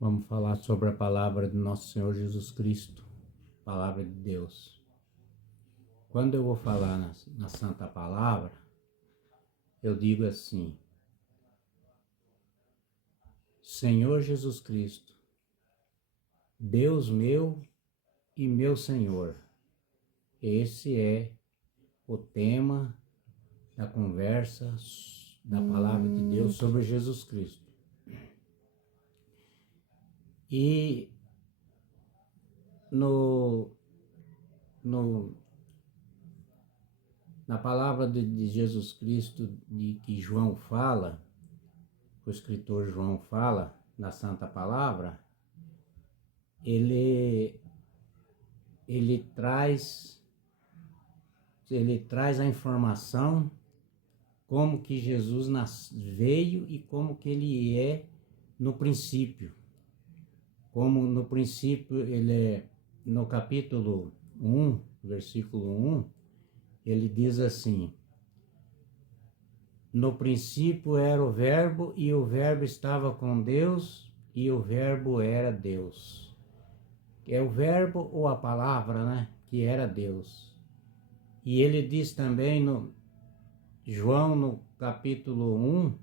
Vamos falar sobre a palavra de nosso Senhor Jesus Cristo, palavra de Deus. Quando eu vou falar na Santa Palavra, eu digo assim: Senhor Jesus Cristo, Deus meu e meu Senhor. Esse é o tema da conversa da palavra de Deus sobre Jesus Cristo. E na palavra de Jesus Cristo, de que João fala, o escritor João fala na Santa Palavra, ele traz a informação como que Jesus veio e como que ele é no princípio. Como no princípio ele é, no capítulo 1, versículo 1, ele diz assim: no princípio era o Verbo, e o Verbo estava com Deus, e o Verbo era Deus. É o Verbo ou a palavra, né? Que era Deus. E ele diz também no João, no capítulo 1,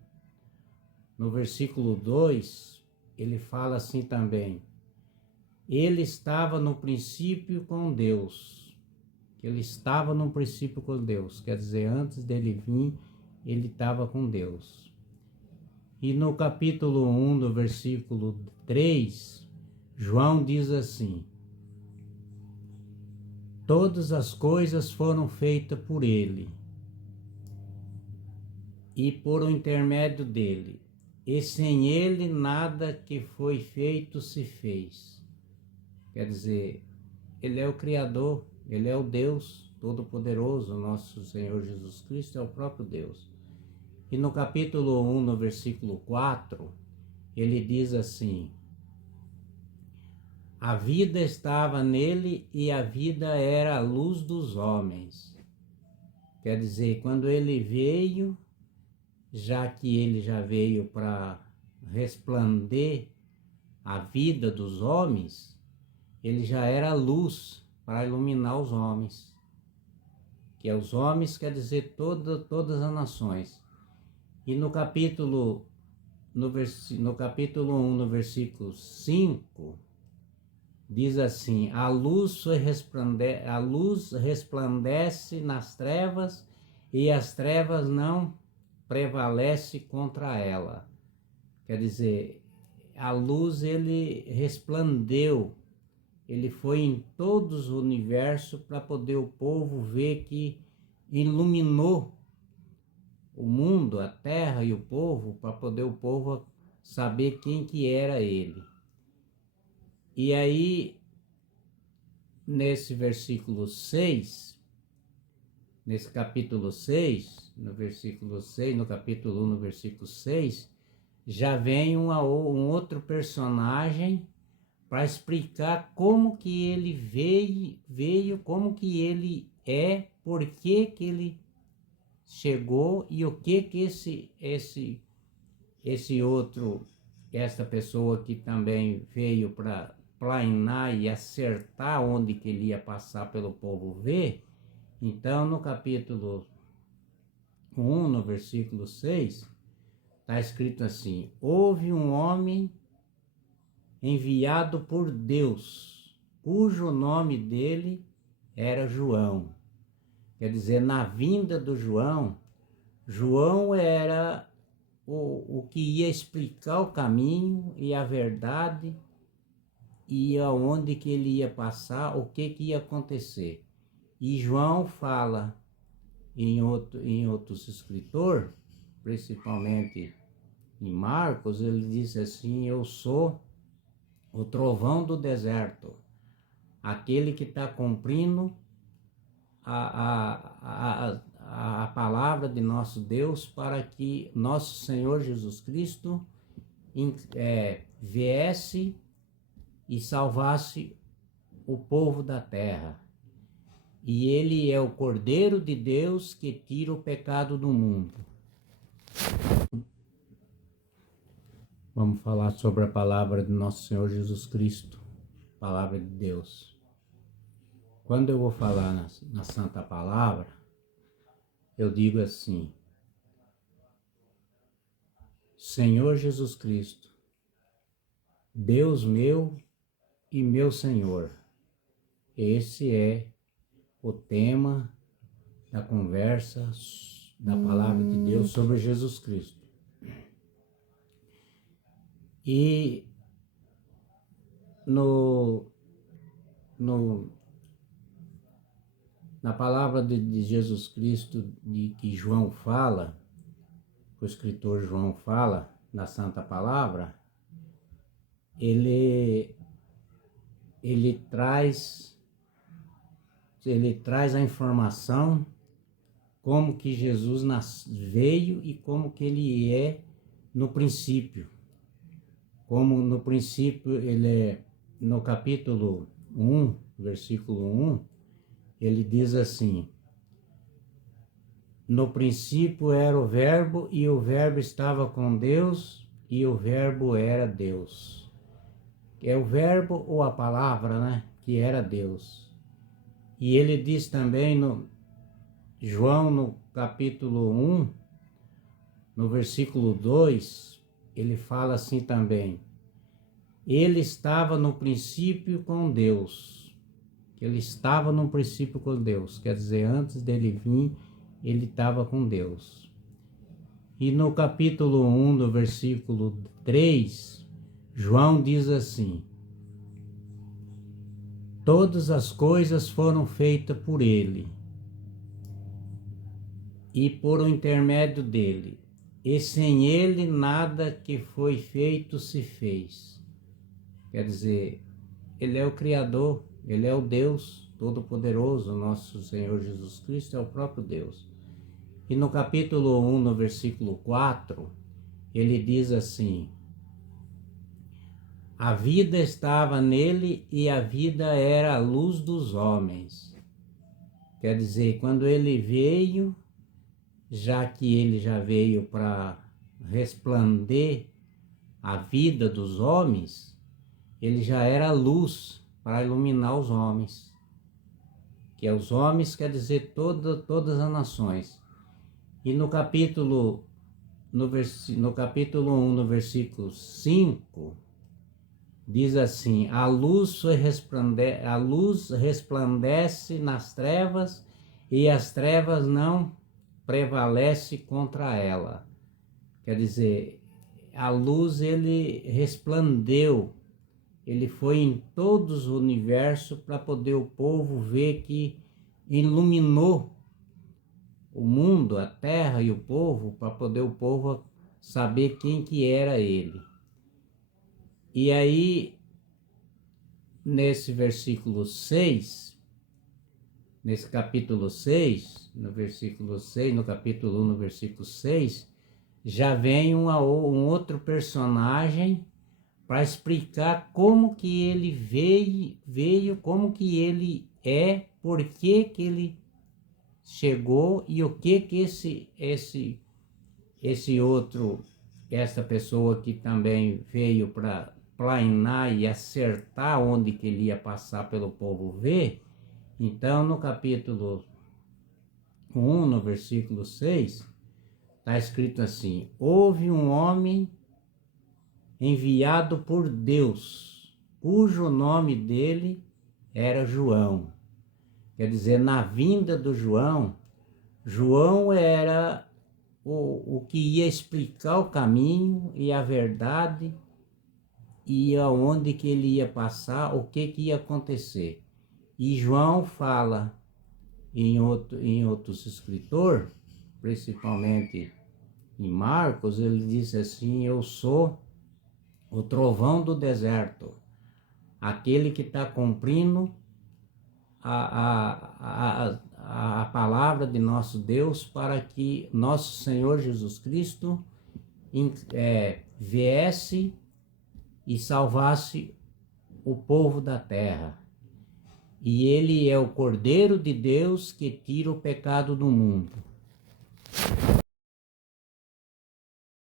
no versículo 2, ele fala assim também: ele estava no princípio com Deus. Ele estava no princípio com Deus, quer dizer, antes dele vir, ele estava com Deus. E no capítulo 1, do versículo 3, João diz assim: todas as coisas foram feitas por ele e por o intermédio dele, e sem ele nada que foi feito se fez. Quer dizer, ele é o Criador, ele é o Deus Todo-Poderoso, nosso Senhor Jesus Cristo é o próprio Deus. E no capítulo 1, no versículo 4, ele diz assim: a vida estava nele e a vida era a luz dos homens. Quer dizer, quando ele veio, já que ele já veio para resplandecer a vida dos homens, ele já era luz para iluminar os homens. Que é os homens, quer dizer todas as nações. E no capítulo 1, no versículo 5, diz assim: a luz resplandece nas trevas, e as trevas não prevalecem contra ela. Quer dizer, a luz ele resplandeceu, ele foi em todos o universo para poder o povo ver, que iluminou o mundo, a terra e o povo, para poder o povo saber quem que era ele. E aí, nesse versículo 6, nesse capítulo 6, no versículo 6, no capítulo 1, no versículo 6, já vem um outro personagem para explicar como que ele veio, como que ele é, por que que ele chegou e o que esta pessoa que também veio para planear e acertar onde que ele ia passar pelo povo ver. Então, no capítulo 1, no versículo 6, está escrito assim: houve um homem enviado por Deus, cujo nome dele era João. Quer dizer, na vinda do João, João era o que ia explicar o caminho e a verdade, e aonde que ele ia passar, o que ia acontecer. E João fala em outros escritores, principalmente em Marcos, ele diz assim: eu sou o trovão do deserto, aquele que está cumprindo a palavra de nosso Deus, para que nosso Senhor Jesus Cristo viesse e salvasse o povo da terra. E ele é o Cordeiro de Deus que tira o pecado do mundo. Vamos falar sobre a palavra de nosso Senhor Jesus Cristo, palavra de Deus. Quando eu vou falar na Santa Palavra, eu digo assim: Senhor Jesus Cristo, Deus meu e meu Senhor. Esse é o tema da conversa da palavra de Deus sobre Jesus Cristo. E na palavra de Jesus Cristo, de que João fala, o escritor João fala na Santa Palavra, ele traz a informação como que Jesus veio e como que ele é no princípio. Como no princípio ele é, no capítulo 1, versículo 1, ele diz assim: no princípio era o Verbo, e o Verbo estava com Deus, e o Verbo era Deus. É o Verbo ou a palavra, né? Que era Deus. E ele diz também no João, no capítulo 1, no versículo 2, ele fala assim também: ele estava no princípio com Deus. Ele estava no princípio com Deus, quer dizer, antes dele vir, ele estava com Deus. E no capítulo 1, no versículo 3, João diz assim: todas as coisas foram feitas por ele, e por o intermédio dele, e sem ele nada que foi feito se fez. Quer dizer, ele é o Criador, ele é o Deus Todo-Poderoso, nosso Senhor Jesus Cristo é o próprio Deus. E no capítulo 1, no versículo 4, ele diz assim: a vida estava nele e a vida era a luz dos homens. Quer dizer, quando ele veio, já que ele já veio para resplandecer a vida dos homens, ele já era luz para iluminar os homens. Que é os homens, quer dizer todas as nações. E no capítulo 1, no versículo 5, diz assim: a luz resplandece nas trevas, e as trevas não prevalecem contra ela. Quer dizer, a luz ele resplandeceu, ele foi em todos o universo para poder o povo ver, que iluminou o mundo, a terra e o povo, para poder o povo saber quem que era ele. E aí, nesse versículo 6, nesse capítulo 6, no versículo 6, no capítulo 1, no versículo 6, já vem um outro personagem para explicar como que ele veio, como que ele é, por que que ele chegou e o que essa pessoa que também veio para planear e acertar onde que ele ia passar pelo povo ver. Então, no capítulo 1, no versículo 6, está escrito assim: houve um homem enviado por Deus, cujo nome dele era João. Quer dizer, na vinda do João, João era o que ia explicar o caminho e a verdade, e aonde que ele ia passar, o que ia acontecer. E João fala em outros escritores, principalmente em Marcos, ele disse assim: eu sou o trovão do deserto, aquele que está cumprindo a palavra de nosso Deus, para que nosso Senhor Jesus Cristo viesse e salvasse o povo da terra. E ele é o Cordeiro de Deus que tira o pecado do mundo.